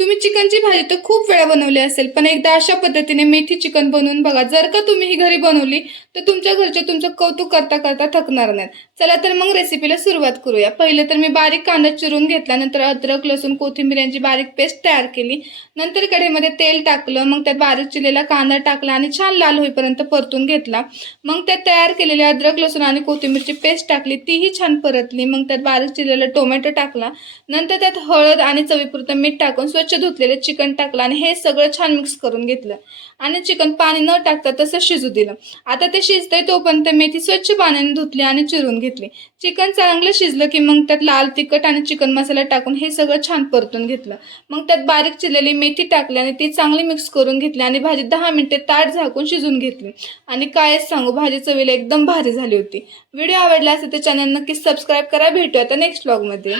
तुम्ही चिकनची भाजी तर खूप वेळा बनवली असेल, पण एकदा अशा पद्धतीने मेथी चिकन बनवून बघा. जर का तुम्ही ही घरी बनवली तर तुमच्या घरचे तुमचं कौतुक करता करता थकणार नाहीत. चला तर मग रेसिपीला सुरुवात करूया. पहिले तर मी बारीक कांदा चिरून घेतला, नंतर अद्रक लसूण कोथिंबीर यांची बारीक पेस्ट तयार केली. नंतर कढईमध्ये तेल टाकलं, मग त्यात बारीक चिरलेला कांदा टाकला आणि छान लाल होईपर्यंत परतून घेतला. मग त्यात तयार केलेली अद्रक लसूण आणि कोथिंबीरची पेस्ट टाकली, तीही छान परतली. मग त्यात बारीक चिरलेला टोमॅटो टाकला. नंतर त्यात हळद आणि चवीपुरतं मीठ टाकून स्वच्छ धुतलेले चिकन टाकलं आणि हे सगळं छान मिक्स करून घेतलं आणि चिकन पाणी न टाकता तसं शिजू दिलं. आता ते शिजतंय तोपर्यंत मेथी स्वच्छ पाण्याने धुतली आणि चिरून घेतली. चिकन चांगलं शिजलं की मग त्यात लाल तिखट आणि चिकन मसाला टाकून हे सगळं छान परतून घेतलं. मग त्यात बारीक चिरलेली मेथी टाकली आणि ती चांगली मिक्स करून घेतली आणि भाजी 10 मिनिटे ताट झाकून शिजून घेतली. आणि कायच सांगू, भाजी चवीला एकदम भारी झाली होती. व्हिडिओ आवडला असेल तर चॅनल नक्की सबस्क्राईब करा. भेटूया आता नेक्स्ट व्लॉगमध्ये.